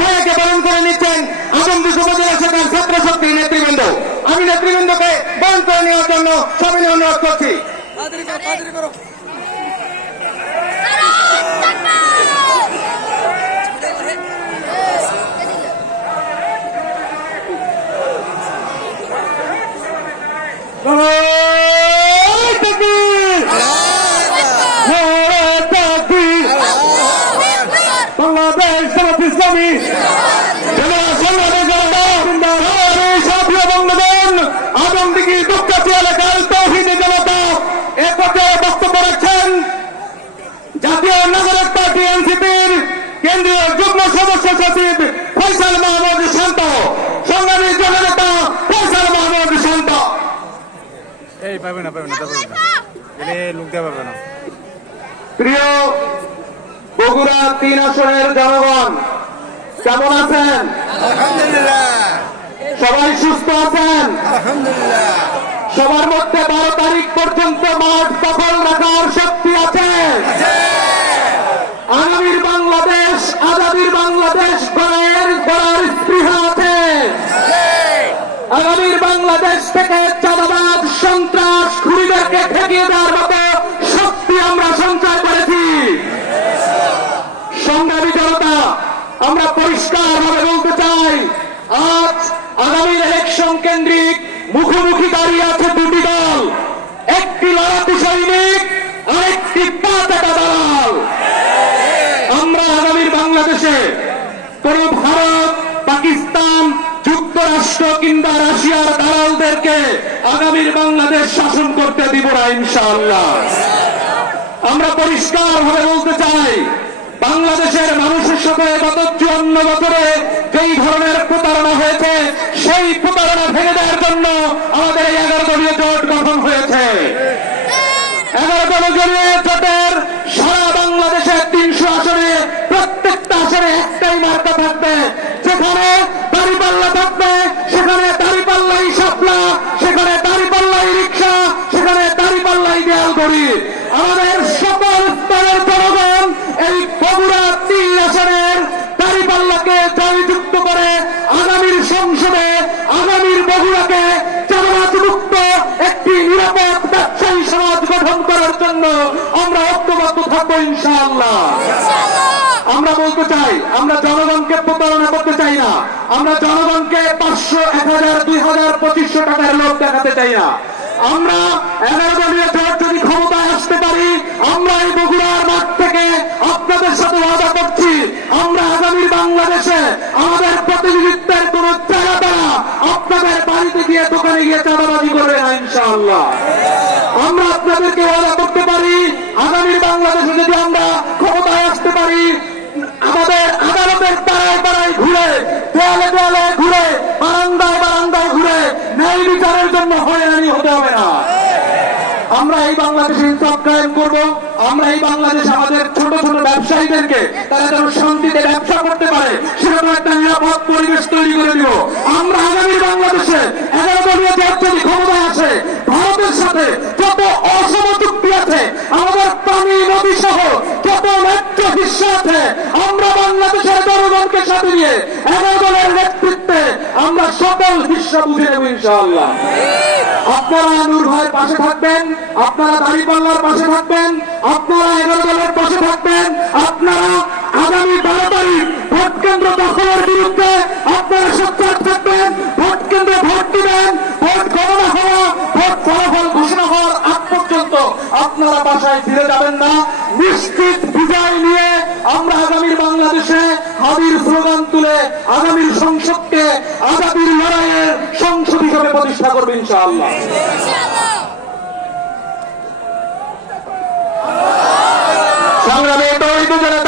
ভাইয়াকে বরণ করে নিচ্ছেন আজমপুর উপজেলা শাখার ছাত্র শক্তি নেতৃবৃন্দ। আমি নেতৃবৃন্দকে বরণ করে নেওয়ার জন্য সবাই অনুরোধ করছি। বাংলাদেশ জামাত ইসলামী আজমদিঘি দুপচাঁচি এলাকার তৌহিদি জনতা একত্রে বক্তব্য রাখছেন জাতীয় নাগরিক পার্টি এনসিপির কেন্দ্রীয় যুগ্ম সদস্য সচিব ফয়সাল মাহমুদ শান্ত, সংগ্রামী জননেতা ফয়সাল মাহমুদ শান্ত। এই পাবে না লোক দেওয়া পারবে না। প্রিয় বগুড়া 3 আসনের জনগণ, কেমন আছেন? আলহামদুলিল্লাহ। সবাই সুস্থ আছেন? আলহামদুলিল্লাহ। সবার মধ্যে 12 তারিখ পর্যন্ত মাঠ দখল রাখার শক্তি আছে। আগামীর বাংলাদেশ, আজাদির বাংলাদেশ গড়ার স্পৃহা আছে। আগামীর বাংলাদেশ থেকে চাঁদাবাদ, সন্ত্রাস, খুনিদেরকে ঠেকিয়ে দেওয়ার মতো শক্তি আমরা সঞ্চয় করেছি। সংগ্রামী জনতা, আমরা পরিষ্কারভাবে বলতে চাই, আজ আগামী ইলেকশন কেন্দ্রিক মুখোমুখি দাঁড়িয়ে আছে দুটি দল, একটি লড়াকু সৈনিক, আরেকটি পাঁচটা দালাল। আমরা আগামীর বাংলাদেশে কোন ভারত, পাকিস্তান, যুক্তরাষ্ট্র কিংবা রাশিয়ার দালালদেরকে আগামীর বাংলাদেশ শাসন করতে দিব না ইনশাআল্লাহ। আমরা পরিষ্কারভাবে বলতে চাই, বাংলাদেশের মানুষের সাথে গত 54 বছরে যেই ধরনের প্রতারণা হয়েছে, সেই প্রতারণা ভেঙে দেওয়ার জন্য আমাদের এই 11 দলীয় জোট গঠন হয়েছে। 11 দলীয় জোটের সারা বাংলাদেশের 300 আসনে প্রত্যেকটা আসনে একটাই মার্কা থাকবে। যেখানে দাঁড়িপাল্লা থাকবে সেখানে দাঁড়িপাল্লাই শাপলা, সেখানে দাঁড়িপাল্লাই রিক্সা, সেখানে দাঁড়িপাল্লাই দেয়াল গড়ি। আমাদের সকল স্তরের জনগণ এই বগুড়া 3 আসনের দাঁড়িপাল্লাকে জয়যুক্ত করে আগামীর সংসদে আগামীর বগুড়াকে চাঁদাবাজ মুক্ত একটি নিরাপদ ব্যবসায়ী সমাজ গঠন করার জন্য আমরা ঐক্যবদ্ধ থাকবো ইনশাআল্লাহ। আমরা বলতে চাই, আমরা জনগণকে প্রতারণা করতে চাই না। আমরা জনগণকে 500, 1000, 2000, 2500 টাকার লোক দেখাতে চাই না। আমরা 11 দলীয় জোট যদি ক্ষমতায় আসতে পারি, আমরা এই বগুড়ার মাঠ থেকে আপনাদের সাথে ওয়াদা করছি, আমরা আগামীর বাংলাদেশে আমাদের প্রতিনিধিত্বের কোন জায়গা দ্বারা আপনাদের বাড়িতে গিয়ে, দোকানে গিয়ে চাঁদাবাজি করবে না ইনশাআল্লাহ। আমরা আপনাদেরকে ওয়াদা করতে পারি, আগামীর বাংলাদেশে যদি আমরা ক্ষমতায় আসতে পারি, আমাদের আদালতের পাড়ায় পাড়ায় ঘুরে, দেয়ালে দেয়ালে ঘুরে, বারান্দায় বারান্দায় ঘুরে ন্যায় বিচারের জন্য হয়রানি হতে হবে না। আমরা এই বাংলাদেশে ইনসাফ কায়েম করবো। আমরা এই বাংলাদেশ আমাদের ছোট ছোট ব্যবসায়ীদেরকে তারা যেন শান্তিতে ব্যবসা করতে পারে সেরকম একটা নিরাপদ পরিবেশ তৈরি করে দিব। আমরা আগামী বাংলাদেশে 11 দলীয় জোট যদি ক্ষমতায় আসে, ভারতের সাথে যত অসম চুক্তি আছে, আমাদের পানি নদী সহ যত ন্যায্য হিস্সা আছে, আমরা বাংলাদেশের জনগণকে সাথে নিয়ে 11 দলের নেতৃত্বে আমরা সকল হিস্সা বুঝে নেব ইনশাআল্লাহ। আপনারা নূর ভাইয়ের পাশে থাকবেন, আপনারা দাঁড়িপাল্লার পাশে থাকবেন, আপনারা 11 দলের পাশে থাকবেন। আপনারা আগামী 12 তারিখ ভোট কেন্দ্র দখলের বিরুদ্ধে আপনারা সোচ্চার থাকবেন। ভোট কেন্দ্রে ভোট দিবেন। ভোট গণনা হওয়া, ভোট ফলাফল ঘোষণা হওয়ার আগ পর্যন্ত আপনারা বাসায় ফিরে যাবেন না। নিশ্চিত বিজয় নিয়ে আমরা আগামীর বাংলাদেশে হাদির স্লোগান তুলে আগামীর সংসদকে আজাদির লড়াইয়ের সংসদ হিসেবে প্রতিষ্ঠা করবে ইনশাআল্লাহ। সংগ্রামী তৌহিদি জনতা